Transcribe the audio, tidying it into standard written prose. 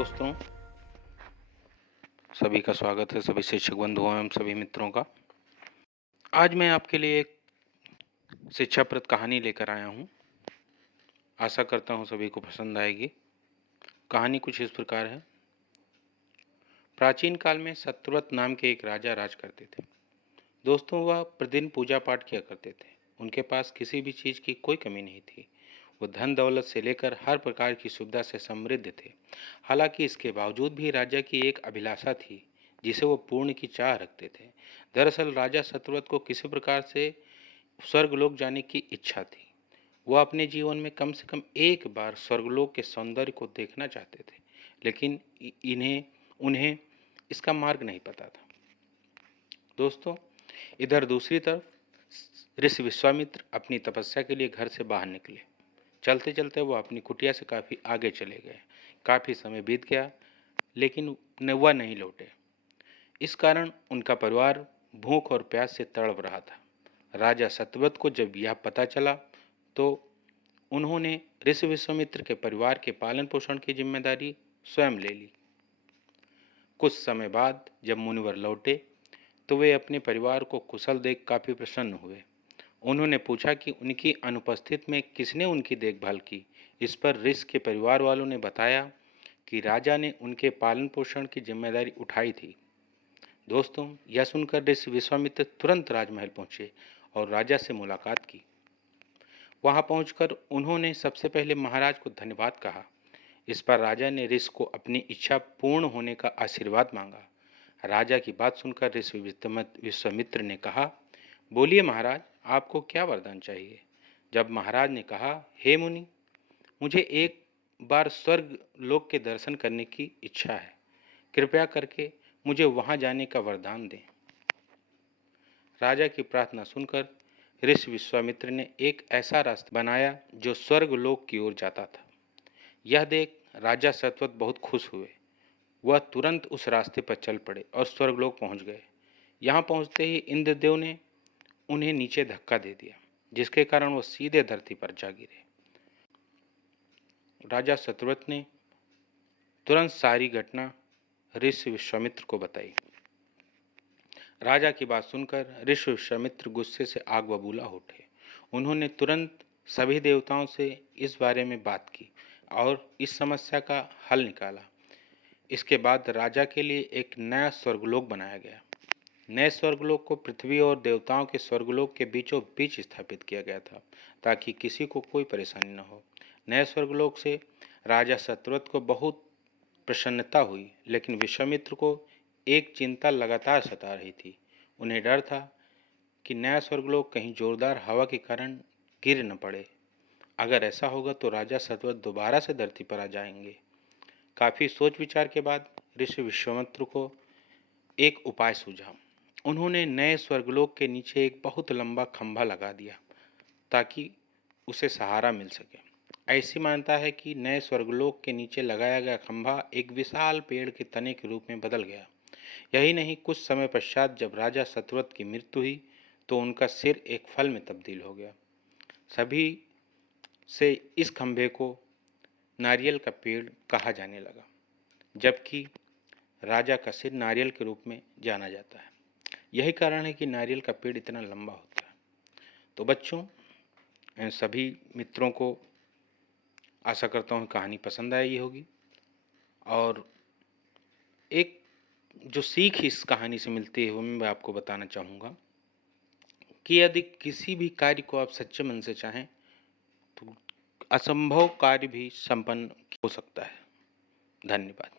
दोस्तों, सभी का स्वागत है, सभी शिक्षक बंधुओं एवं सभी मित्रों का। आज मैं आपके लिए एक शिक्षाप्रद कहानी लेकर आया हूँ। आशा करता हूँ सभी को पसंद आएगी। कहानी कुछ इस प्रकार है। प्राचीन काल में सत्यव्रत नाम के एक राजा राज करते थे। दोस्तों, वह प्रतिदिन पूजा पाठ किया करते थे। उनके पास किसी भी चीज़ की कोई कमी नहीं थी। वो धन दौलत से लेकर हर प्रकार की सुविधा से समृद्ध थे। हालांकि इसके बावजूद भी राजा की एक अभिलाषा थी जिसे वो पूर्ण की चाह रखते थे। दरअसल राजा सत्यव्रत को किसी प्रकार से स्वर्गलोक जाने की इच्छा थी। वह अपने जीवन में कम से कम एक बार स्वर्गलोक के सौंदर्य को देखना चाहते थे, लेकिन इन्हें उन्हें इसका मार्ग नहीं पता था। दोस्तों, इधर दूसरी तरफ ऋषि विश्वामित्र अपनी तपस्या के लिए घर से बाहर निकले। चलते चलते वह अपनी कुटिया से काफ़ी आगे चले गए। काफ़ी समय बीत गया, लेकिन वह नहीं लौटे। इस कारण उनका परिवार भूख और प्यास से तड़प रहा था। राजा सत्यव्रत को जब यह पता चला तो उन्होंने ऋषि विश्वामित्र के परिवार के पालन पोषण की जिम्मेदारी स्वयं ले ली। कुछ समय बाद जब मुनिवर लौटे तो वे अपने परिवार को कुशल देख काफ़ी प्रसन्न हुए। उन्होंने पूछा कि उनकी अनुपस्थित में किसने उनकी देखभाल की। इस पर ऋषि के परिवार वालों ने बताया कि राजा ने उनके पालन पोषण की जिम्मेदारी उठाई थी। दोस्तों, यह सुनकर ऋषि विश्वामित्र तुरंत राजमहल पहुंचे और राजा से मुलाकात की। वहां पहुंचकर उन्होंने सबसे पहले महाराज को धन्यवाद कहा। इस पर राजा ने ऋषि को अपनी इच्छा पूर्ण होने का आशीर्वाद मांगा। राजा की बात सुनकर ऋषि विश्वामित्र ने कहा, बोलिए महाराज, आपको क्या वरदान चाहिए। जब महाराज ने कहा, हे मुनि, मुझे एक बार स्वर्ग लोक के दर्शन करने की इच्छा है। कृपया करके मुझे वहां जाने का वरदान दें। राजा की प्रार्थना सुनकर ऋषि विश्वामित्र ने एक ऐसा रास्ता बनाया जो स्वर्ग लोक की ओर जाता था। यह देख राजा सत्यव्रत बहुत खुश हुए। वह तुरंत उस रास्ते पर चल पड़े और स्वर्गलोक पहुंच गए। यहाँ पहुंचते ही इंद्रदेव ने उन्हें नीचे धक्का दे दिया, जिसके कारण वह सीधे धरती पर जा गिरे। राजा सत्यव्रत ने तुरंत सारी घटना ऋषि विश्वामित्र को बताई। राजा की बात सुनकर ऋषि विश्वामित्र गुस्से से आग बबूला हो उठे। उन्होंने तुरंत सभी देवताओं से इस बारे में बात की और इस समस्या का हल निकाला। इसके बाद राजा के लिए एक नया स्वर्गलोक बनाया गया। नए स्वर्गलोक को पृथ्वी और देवताओं के स्वर्गलोक के बीचों बीच स्थापित किया गया था, ताकि किसी को कोई परेशानी न हो। नए स्वर्गलोक से राजा सत्यव्रत को बहुत प्रसन्नता हुई, लेकिन विश्वामित्र को एक चिंता लगातार सता रही थी। उन्हें डर था कि नया स्वर्गलोक कहीं जोरदार हवा के कारण गिर न पड़े। अगर ऐसा होगा तो राजा सत्यव्रत दोबारा से धरती पर आ जाएंगे। काफ़ी सोच विचार के बाद ऋषि विश्वामित्र को एक उपाय सूझा। उन्होंने नए स्वर्गलोक के नीचे एक बहुत लंबा खंभा लगा दिया ताकि उसे सहारा मिल सके। ऐसी मान्यता है कि नए स्वर्गलोक के नीचे लगाया गया खंभा एक विशाल पेड़ के तने के रूप में बदल गया। यही नहीं, कुछ समय पश्चात जब राजा सत्यव्रत की मृत्यु हुई तो उनका सिर एक फल में तब्दील हो गया। सभी से इस खंभे को नारियल का पेड़ कहा जाने लगा, जबकि राजा का सिर नारियल के रूप में जाना जाता है। यही कारण है कि नारियल का पेड़ इतना लंबा होता है। तो बच्चों, सभी मित्रों को आशा करता हूँ कहानी पसंद आई होगी। और एक जो सीख इस कहानी से मिलती है वो मैं आपको बताना चाहूँगा कि यदि किसी भी कार्य को आप सच्चे मन से चाहें तो असंभव कार्य भी संपन्न हो सकता है। धन्यवाद।